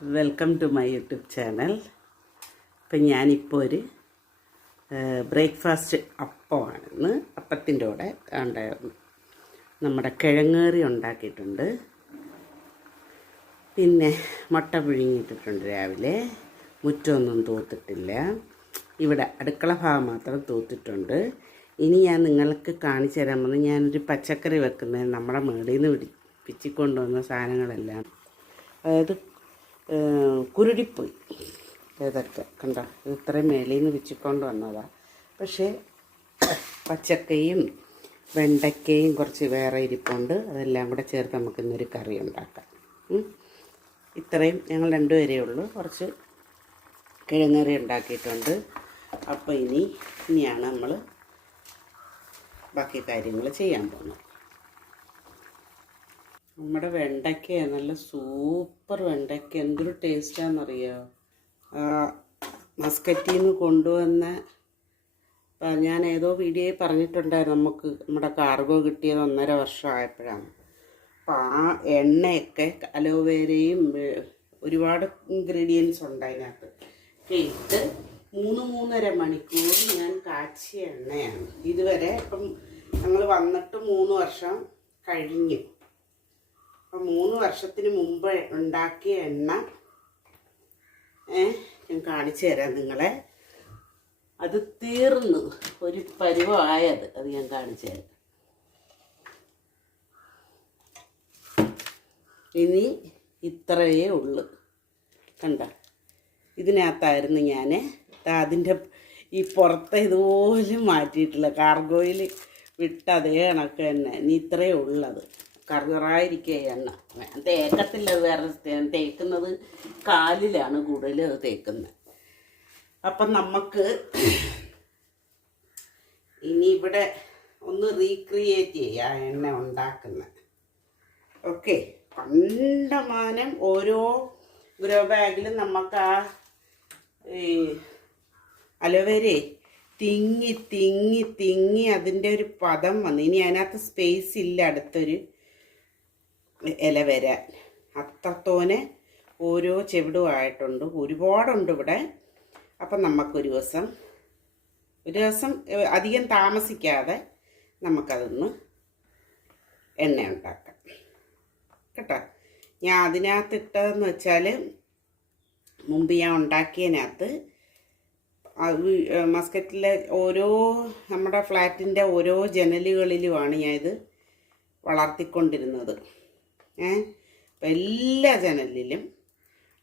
Welcome to my YouTube channel. ഇപ്പം ഞാനിപ്പോൾ ഒരു ബ്രേക്ക്ഫാസ്റ്റ് അപ്പമാണ്. അപ്പത്തിൻ്റെ കൂടെ ഉണ്ടായിരുന്നു നമ്മുടെ കിഴങ്ങേറി ഉണ്ടാക്കിയിട്ടുണ്ട്. പിന്നെ മുട്ട പുഴുങ്ങിയിട്ടിട്ടുണ്ട്. രാവിലെ മുറ്റമൊന്നും തൂത്തിട്ടില്ല. ഇവിടെ അടുക്കള ഭാഗം മാത്രം തൂത്തിട്ടുണ്ട്. ഇനി ഞാൻ നിങ്ങൾക്ക് കാണിച്ചു തരാൻ പോകുന്നത് ഞാനൊരു പച്ചക്കറി വെക്കുന്നത് നമ്മുടെ മേടിൽ നിന്ന് പിച്ചിക്കൊണ്ടുവന്ന സാധനങ്ങളെല്ലാം. അതായത് കുരുടിപ്പോയി. ഇതൊക്കെ കണ്ടോ, ഇത് ഇത്രയും മേളിൽ നിന്ന് പിച്ചിക്കൊണ്ട് വന്നതാണ്. പക്ഷേ പച്ചക്കയും വെണ്ടയ്ക്കയും കുറച്ച് വേറെ ഇരിപ്പുണ്ട്. അതെല്ലാം കൂടെ ചേർത്ത് നമുക്ക് ഇന്നൊരു കറി ഉണ്ടാക്കാം. ഇത്രയും ഞങ്ങൾ രണ്ടുപേരേ ഉള്ളൂ. കുറച്ച് കിഴങ്ങറി ഉണ്ടാക്കിയിട്ടുണ്ട്. അപ്പോൾ ഇനിയാണ് നമ്മൾ ബാക്കി കാര്യങ്ങൾ ചെയ്യാൻ പോകുന്നത്. നമ്മുടെ വെണ്ടയ്ക്ക നല്ല സൂപ്പർ വെണ്ടയ്ക്ക, എന്തൊരു ടേസ്റ്റാണെന്നറിയോ. മസ്കറ്റിൽ നിന്ന് കൊണ്ടുവന്ന, ഞാൻ ഏതോ വീഡിയോയിൽ പറഞ്ഞിട്ടുണ്ടായിരുന്നു, നമ്മുടെ കാർഗോ കിട്ടിയത് 1.5 വർഷം ആയപ്പോഴാണ്. അപ്പോൾ ആ എണ്ണയൊക്കെ അലോവേരയും ഒരുപാട് ഇൻഗ്രീഡിയൻസ് ഉണ്ട് അതിനകത്ത് ഒക്കെ ഇട്ട് 3-3.5 മണിക്കൂർ ഞാൻ കാച്ചിയ എണ്ണയാണ്. ഇതുവരെ ഇപ്പം ഞങ്ങൾ വന്നിട്ട് 3 വർഷം കഴിഞ്ഞു. അപ്പം 3 വർഷത്തിന് മുമ്പ് ഉണ്ടാക്കിയ എണ്ണ ഞാൻ കാണിച്ചു തരാം നിങ്ങളെ. അത് തീർന്ന് ഒരു പരുവമായത് അത് ഞാൻ കാണിച്ചു തരാം. ഇനി ഇത്രയേ ഉള്ളു. കണ്ട, ഇതിനകത്തായിരുന്നു ഞാൻ അതിൻ്റെ ഈ പുറത്തെ ഇതുപോലെ മാറ്റിയിട്ടില്ല. കാർഗോയിൽ വിട്ട അതേ കണക്ക് തന്നെ. ഇനി ഇത്രയേ ഉള്ളത്. കറുകറായിരിക്കുക എണ്ണ തേക്കത്തില്ല. അത് വേറെ തേക്കുന്നത് കാലിലാണ് കൂടുതൽ അത് തേക്കുന്നത്. അപ്പം നമുക്ക് ഇനി ഇവിടെ ഒന്ന് റീക്രിയേറ്റ് ചെയ്യാം എണ്ണ ഉണ്ടാക്കുന്നത്. ഓക്കെ, കണ്ടമാനം ഓരോ ഗ്രോ ബാഗിലും നമുക്ക് ആ ഈ അലോവേരേ തിങ്ങി തിങ്ങി തിങ്ങി അതിൻ്റെ ഒരു പദം വന്നു. ഇനി അതിനകത്ത് സ്പേസ് ഇല്ല അടുത്തൊരു ഇല വരാൻ. അത്രത്തോനെ ഓരോ ചെവിടുമായിട്ടുണ്ട്. ഒരുപാടുണ്ട് ഇവിടെ. അപ്പം നമുക്കൊരു ദിവസം അധികം താമസിക്കാതെ നമുക്കതൊന്ന് എണ്ണ ഉണ്ടാക്കാം കേട്ടോ. ഞാൻ അതിനകത്ത് ഇട്ടതെന്ന് വെച്ചാൽ മുമ്പ് ഞാൻ ഉണ്ടാക്കിയതിനകത്ത് മസ്കറ്റിലെ നമ്മുടെ ഫ്ലാറ്റിൻ്റെ ഓരോ ജനലുകളിലുമാണ് ഞാൻ ഇത് വളർത്തിക്കൊണ്ടിരുന്നത്. അപ്പം എല്ലാ ജനലിലും,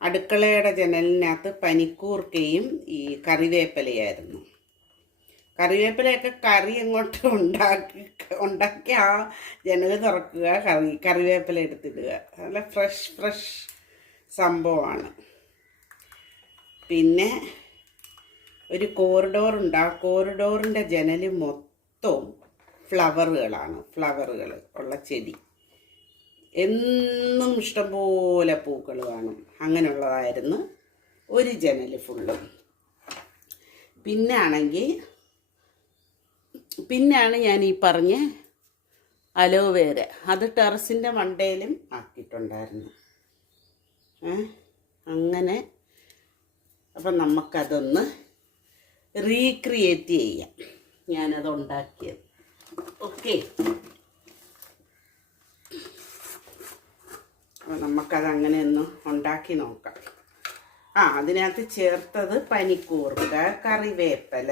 അടുക്കളയുടെ ജനലിനകത്ത് പനിക്കൂർക്കയും ഈ കറിവേപ്പിലയായിരുന്നു. കറിവേപ്പിലയൊക്കെ കറി അങ്ങോട്ട് ഉണ്ടാക്കി ആ ജനൽ തുറക്കുക, കറിവേപ്പില എടുത്തിടുക. നല്ല ഫ്രഷ് സംഭവമാണ്. പിന്നെ ഒരു കോറിഡോർ ഉണ്ട്. ആ കോറിഡോറിൻ്റെ ജനൽ മൊത്തവും ഫ്ലവറുകൾ ഉള്ള ചെടി. എന്നും ഇഷ്ടംപോലെ പൂക്കൾ കാണും. അങ്ങനെയുള്ളതായിരുന്നു ഒരു ജനൽ ഫുള്ളും. പിന്നാണ് ഞാൻ ഈ പറഞ്ഞ അലോവേര. അത് ടെറസിൻ്റെ മണ്ടയിലും ആക്കിയിട്ടുണ്ടായിരുന്നു. അങ്ങനെ അപ്പം നമുക്കതൊന്ന് റീക്രിയേറ്റ് ചെയ്യാം. ഞാനത് ഉണ്ടാക്കിയത്. ഓക്കെ, അപ്പോൾ നമുക്കതങ്ങനെ ഒന്ന് ഉണ്ടാക്കി നോക്കാം. അതിനകത്ത് ചേർത്തത് പനിക്കൂർക്ക, കറിവേപ്പില,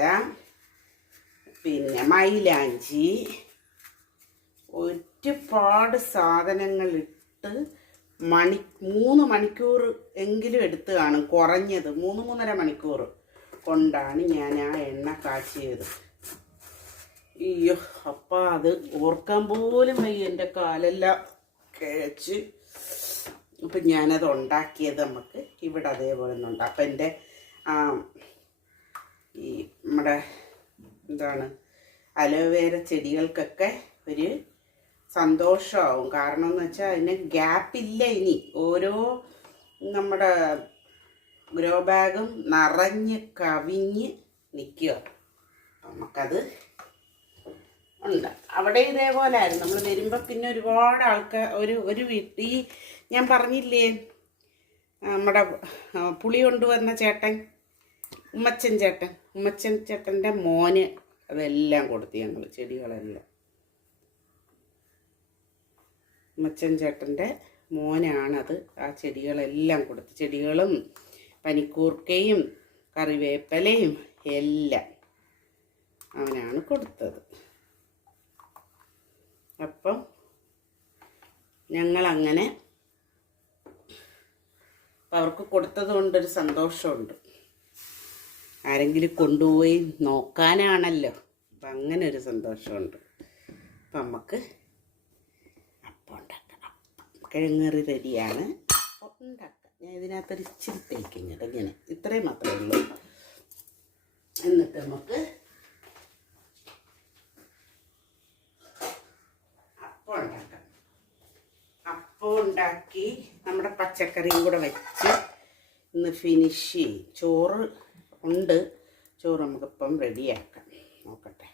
പിന്നെ മൈലാഞ്ചി, ഒരുപാട് സാധനങ്ങളിട്ട് 3 മണിക്കൂർ എങ്കിലും എടുത്ത് കാണും കുറഞ്ഞത്. 3-3.5 മണിക്കൂർ കൊണ്ടാണ് ഞാൻ ആ എണ്ണ കാച്ചിയത്. അയ്യോ, അപ്പം അത് ഓർക്കാൻ പോലും വയ്യ. എൻ്റെ കാലെല്ലാം കിഴച്ച്. അപ്പം ഞാനത് ഉണ്ടാക്കിയത് നമുക്ക് ഇവിടെ അതേപോലെ ഒന്ന് ഉണ്ടാക്കാം. അപ്പം എൻ്റെ ഈ നമ്മുടെ അലോവേര ചെടികൾക്കൊക്കെ ഒരു സന്തോഷമാവും. കാരണം എന്ന് വെച്ചാൽ അതിന് ഗ്യാപ്പില്ല. ഇനി ഓരോ നമ്മുടെ ഗ്രോ ബാഗും നിറഞ്ഞ് കവിഞ്ഞ് നിൽക്കുക. നമുക്കത് ഉണ്ട്. അവിടെ ഇതേപോലെ ആയിരുന്നു. നമ്മൾ വരുമ്പോൾ പിന്നെ ഒരുപാട് ആൾക്കാർ ഒരു വീട്ടിൽ ഞാൻ പറഞ്ഞില്ലേ നമ്മുടെ പുളി കൊണ്ടുവന്ന ചേട്ടൻ ഉമ്മച്ചൻ ചേട്ടൻ്റെ മോന് അതെല്ലാം കൊടുത്തു ഞങ്ങൾ, ചെടികളെല്ലാം. ഉമ്മച്ചൻ ചേട്ടൻ്റെ മോനാണത് ആ ചെടികളെല്ലാം കൊടുത്തു. ചെടികളും പനിക്കൂർക്കയും കറിവേപ്പിലയും എല്ലാം അവനാണ് കൊടുത്തത്. അപ്പം ഞങ്ങളങ്ങനെ അവർക്ക് കൊടുത്തത് കൊണ്ടൊരു സന്തോഷമുണ്ട്. ആരെങ്കിലും കൊണ്ടുപോയി നോക്കാനാണല്ലോ, അപ്പം അങ്ങനെ ഒരു സന്തോഷമുണ്ട്. അപ്പം നമുക്ക് അപ്പം ഉണ്ടാക്കണം. കിഴങ്ങറി റെഡിയാണ്. അപ്പം ഉണ്ടാക്കാം. ഞാൻ ഇതിനകത്തൊരു ഇച്ചിരി തേക്കും കേട്ടോ, ഇങ്ങനെ ഇത്രയും മാത്രമേ ഉള്ളൂ. എന്നിട്ട് നമുക്ക് അപ്പം ഉണ്ടാക്കാം. അപ്പം ഉണ്ടാക്കി നമ്മുടെ പച്ചക്കറിയും കൂടെ വെച്ച് ഇന്ന് ഫിനിഷ് ചെയ്യും. ചോറ് ഉണ്ട്, ചോറ് നമുക്കിപ്പം റെഡിയാക്കാം. നോക്കട്ടെ.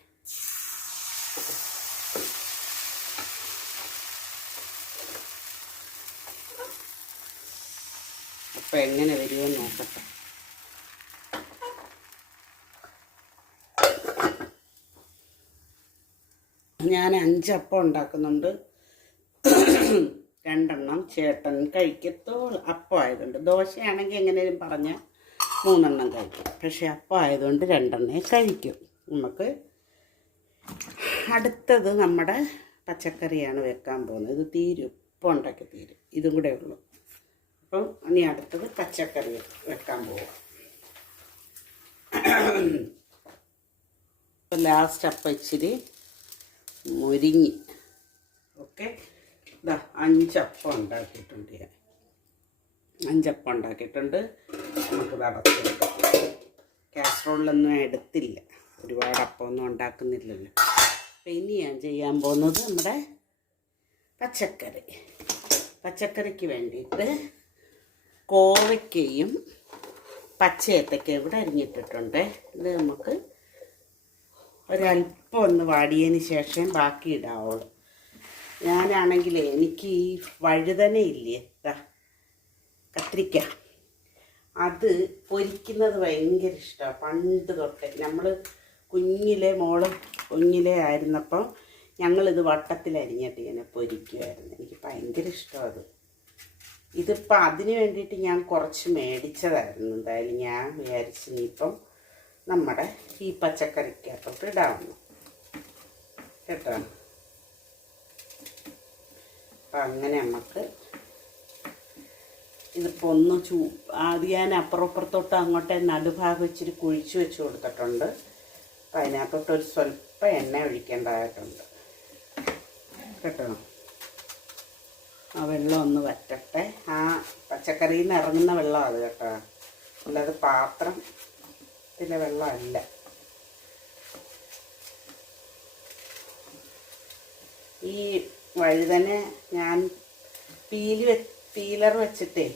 അപ്പം എങ്ങനെ വരുമെന്ന് നോക്കട്ടെ. ഞാൻ 5 അപ്പം ഉണ്ടാക്കുന്നുണ്ട്. 2 ചേട്ടൻ കഴിക്കത്തോളം. അപ്പം ആയതുകൊണ്ട്, ദോശയാണെങ്കിൽ എങ്ങനെയും പറഞ്ഞാൽ 3 കഴിക്കും. പക്ഷേ അപ്പം ആയതുകൊണ്ട് 2 കഴിക്കും. നമുക്ക് അടുത്തത് നമ്മുടെ പച്ചക്കറിയാണ് വെക്കാൻ പോകുന്നത്. ഇത് തീരും, ഇപ്പം ഉണ്ടാക്കി തീരും. ഇതും കൂടെ ഉള്ളൂ. അപ്പം ഇനി അടുത്തത് പച്ചക്കറി വെക്കാൻ പോവാം. ഇപ്പം ലാസ്റ്റ് അപ്പം ഇച്ചിരി മുരിങ്ങി. ഓക്കെ, ഇതാ 5 അപ്പം ഉണ്ടാക്കിയിട്ടുണ്ട് ഞാൻ. 5 അപ്പം ഉണ്ടാക്കിയിട്ടുണ്ട്. നമുക്കിത് അടച്ചെടുക്കാം. കാസറോളിലൊന്നും എടുത്തില്ല, ഒരുപാട് അപ്പമൊന്നും ഉണ്ടാക്കുന്നില്ലല്ലോ. അപ്പം ഇനി ഞാൻ ചെയ്യാൻ പോകുന്നത് നമ്മുടെ പച്ചക്കറിക്ക് വേണ്ടിയിട്ട് കോവയ്ക്കയും പച്ചയേത്തക്കയും ഇവിടെ അരിഞ്ഞിട്ടിട്ടുണ്ട്. ഇത് നമുക്ക് ഒരല്പം ഒന്ന് വാടിയതിന് ശേഷം ബാക്കി ഇടാവുള്ളൂ. ഞാനാണെങ്കിൽ എനിക്ക് ഈ വഴുതനയില്ലേ, കത്തിരിക്ക, അത് പൊരിക്കുന്നത് ഭയങ്കര ഇഷ്ടമാണ്. പണ്ട് തൊട്ടേ നമ്മൾ കുഞ്ഞിലെ ആയിരുന്നപ്പം ഞങ്ങളിത് വട്ടത്തിലരിഞ്ഞിട്ട് ഇങ്ങനെ പൊരിക്കുമായിരുന്നു. എനിക്ക് ഭയങ്കര ഇഷ്ടമാണ് അത്. ഇതിപ്പോൾ അതിന് വേണ്ടിയിട്ട് ഞാൻ കുറച്ച് മേടിച്ചതായിരുന്നു. എന്തായാലും ഞാൻ വിചാരിച്ചു ഇനിയിപ്പം നമ്മുടെ ഈ പച്ചക്കറിക്കകത്തോട്ട് ഇടാവുന്നു കേട്ടോ. അപ്പം അങ്ങനെ നമുക്ക് ഇതിപ്പോൾ ഒന്ന് ആദ്യം ഞാൻ അപ്പുറത്തോട്ട് അങ്ങോട്ടേ നടുഭാഗം ഇച്ചിരി കുഴിച്ച് വെച്ച് കൊടുത്തിട്ടുണ്ട്. അപ്പം അതിനകത്തോട്ട് ഒരു സ്വല്പം എണ്ണ ഒഴിക്കേണ്ടതായിട്ടുണ്ട് കേട്ടോ. ആ വെള്ളം ഒന്ന് വറ്റട്ടെ. ആ പച്ചക്കറിയിൽ നിന്ന് ഇറങ്ങുന്ന വെള്ളം അത് കേട്ടോ, അല്ലാതെ പാത്രത്തിലെ വെള്ളമല്ല. ഈ വഴുതന ഞാൻ പീലർ വെച്ചിട്ടേ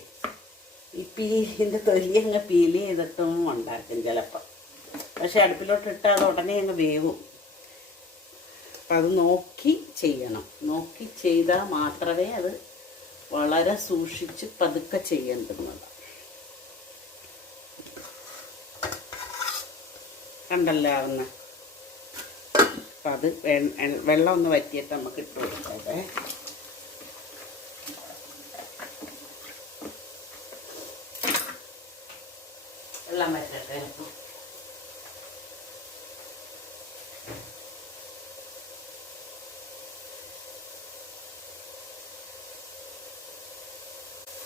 ഈ പീലിൻ്റെ തൊലി അങ്ങ് പീല് ചെയ്തിട്ടും ഉണ്ടാക്കും ചിലപ്പോൾ. പക്ഷെ അടുപ്പിലോട്ട് ഇട്ടാൽ അത് ഉടനെ അങ്ങ് വേവും. അപ്പം അത് നോക്കി ചെയ്യണം. നോക്കി ചെയ്താൽ മാത്രമേ അത് വളരെ സൂക്ഷിച്ച് പതുക്കെ ചെയ്യേണ്ടുന്നത്. കണ്ടല്ലോ ആവുന്ന. അപ്പം അത് വെള്ളം ഒന്ന് വറ്റിയിട്ട് നമുക്ക് ഇട്ട് കൊടുക്കാതെ. വെള്ളം വറ്റട്ടെ.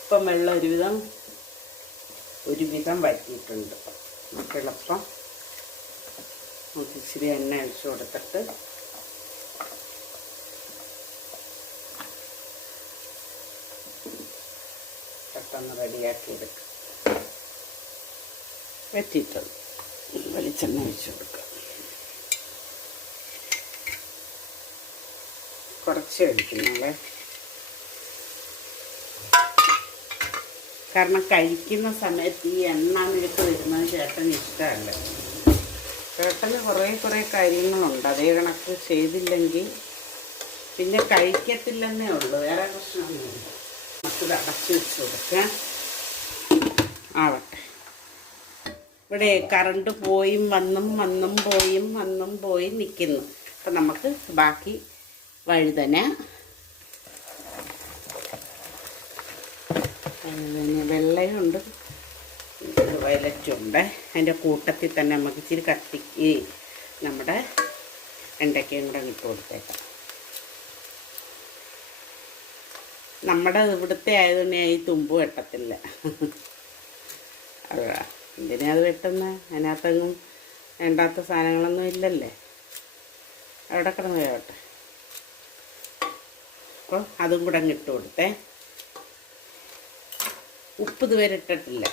ഇപ്പം വെള്ളം ഒരുവിധം വറ്റിയിട്ടുണ്ട്. നമുക്ക് എളുപ്പം നമുക്ക് ഇച്ചിരി എണ്ണ ഒഴിച്ച് കൊടുത്തിട്ട് പെട്ടെന്ന് റെഡിയാക്കി എടുക്കുക. വറ്റിയിട്ടത് വെളിച്ചെണ്ണ ഒഴിച്ച് കൊടുക്കുക. കുറച്ച് ഒഴിക്കുന്നേ, കാരണം കഴിക്കുന്ന സമയത്ത് ഈ എണ്ണ മിഴുക്ക് വരുന്നത് ചേട്ടന് ഇഷ്ടമല്ല. ചേട്ടന് കുറേ കാര്യങ്ങളുണ്ട്. അതേ കണക്ക് ചെയ്തില്ലെങ്കിൽ പിന്നെ കഴിക്കത്തില്ലെന്നേ ഉള്ളൂ, വേറെ പ്രശ്നമൊന്നുമില്ല. നമുക്കിത് അടച്ച് വെച്ച് കൊടുക്കാം. ആവട്ടെ. ഇവിടെ കറണ്ട് പോയും വന്നും പോയി നിൽക്കുന്നു. അപ്പം നമുക്ക് ബാക്കി വഴുതന വെള്ളയുണ്ട്, വയലറ്റുണ്ട്. അതിൻ്റെ കൂട്ടത്തിൽ തന്നെ നമുക്ക് ഇച്ചിരി കത്തിക്ക് നമ്മുടെ വെണ്ടയ്ക്കയും കൂടെ ഇട്ട് കൊടുത്തേക്കാം. നമ്മുടെ ഇവിടുത്തെ ആയതുകൊണ്ട് ഈ തുമ്പ് വെട്ടത്തില്ല. അതാ എന്തിനാ അത് വെട്ടുന്നത്? അതിനകത്തൊന്നും വേണ്ടാത്ത സാധനങ്ങളൊന്നും ഇല്ലല്ലേ. അവിടെ കിടന്ന് വേവട്ടെ. അപ്പോൾ അതും കൂടെ അങ്ങ് ഇട്ട് കൊടുത്തേ. ഉപ്പ് ഇതുവരെ ഇട്ടിട്ടില്ല.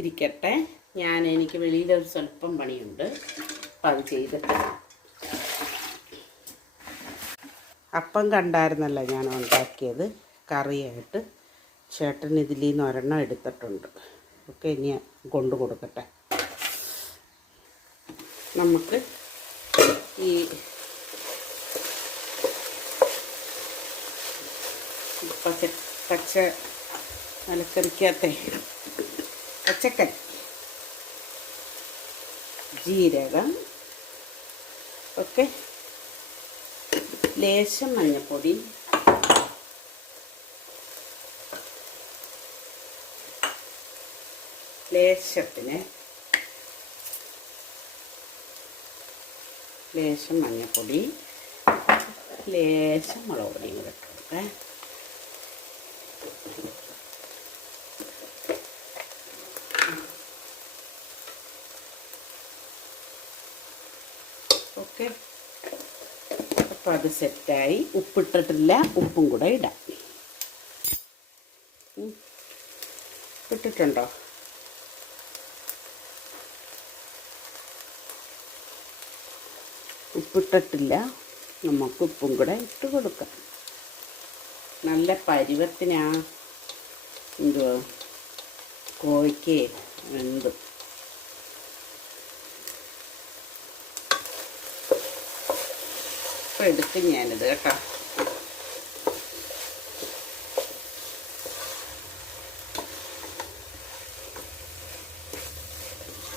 ഇരിക്കട്ടെ. എനിക്ക് വെളിയിലൊരു സ്വല്പം പണിയുണ്ട്, അപ്പം അത് ചെയ്തിട്ട്. അപ്പം കണ്ടായിരുന്നല്ലോ ഞാൻ ഉണ്ടാക്കിയത് കറിയായിട്ട്. ചേട്ടൻ ഇതിൽ നിന്ന് ഒരെണ്ണം എടുത്തിട്ടുണ്ട്. ഓക്കെ, ഇനി കൊണ്ടു കൊടുക്കട്ടെ. നമുക്ക് ഈ പച്ച മലക്കറിക്കകത്തെ പച്ചക്കറി, ജീരകം, ഓക്കെ, ലേശം മഞ്ഞൾപ്പൊടി, ലേശം മഞ്ഞൾപ്പൊടി, ലേശം മുളക് പൊടിയും കൂടെ ഇട്ട് കൊടുക്കേ. ഓക്കെ, അപ്പോൾ അത് സെറ്റായി. ഉപ്പിട്ടിട്ടില്ല, ഉപ്പും കൂടെ ഇടാം. ഇട്ടിട്ടുണ്ടോ? ഉപ്പിട്ടിട്ടില്ല, നമുക്ക് ഉപ്പും കൂടെ ഇട്ട് കൊടുക്കാം. നല്ല പരുവത്തിനാ എന്തുവാ കോഴിക്ക് വെന്ത്. അപ്പോൾ എടുത്ത് ഞാനിത് കേട്ടോ.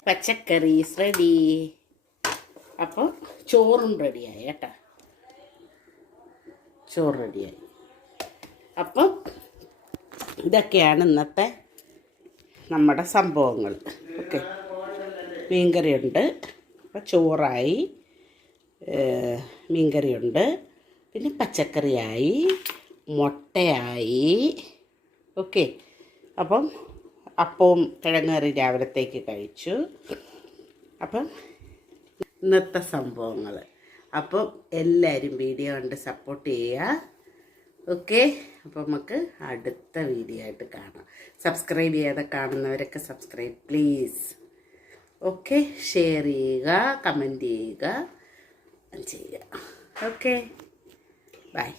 പച്ചക്കറി റെഡി. അപ്പോൾ ചോറും റെഡിയായി കേട്ടോ. ചോറ് റെഡിയായി. അപ്പം ഇതൊക്കെയാണ് ഇന്നത്തെ നമ്മുടെ സംഭവങ്ങൾ. ഓക്കെ, മീൻകറിയുണ്ട്, അപ്പോൾ ചോറായി, മീൻകറിയുണ്ട്, പിന്നെ പച്ചക്കറിയായി, മുട്ടയായി. ഓക്കെ, അപ്പം അപ്പവും കിഴങ്ങറി രാവിലത്തേക്ക് കഴിച്ചു. അപ്പം ഇന്നത്തെ സംഭവങ്ങൾ. അപ്പം എല്ലാവരും വീഡിയോ കണ്ട് സപ്പോർട്ട് ചെയ്യുക. ഓക്കെ, അപ്പം നമുക്ക് അടുത്ത വീഡിയോ ആയിട്ട് കാണാം. സബ്സ്ക്രൈബ് ചെയ്യാതെ കാണുന്നവരൊക്കെ സബ്സ്ക്രൈബ് പ്ലീസ്. ഓക്കെ, ഷെയർ ചെയ്യുക, കമൻറ്റ് ചെയ്യുക. Okay, by.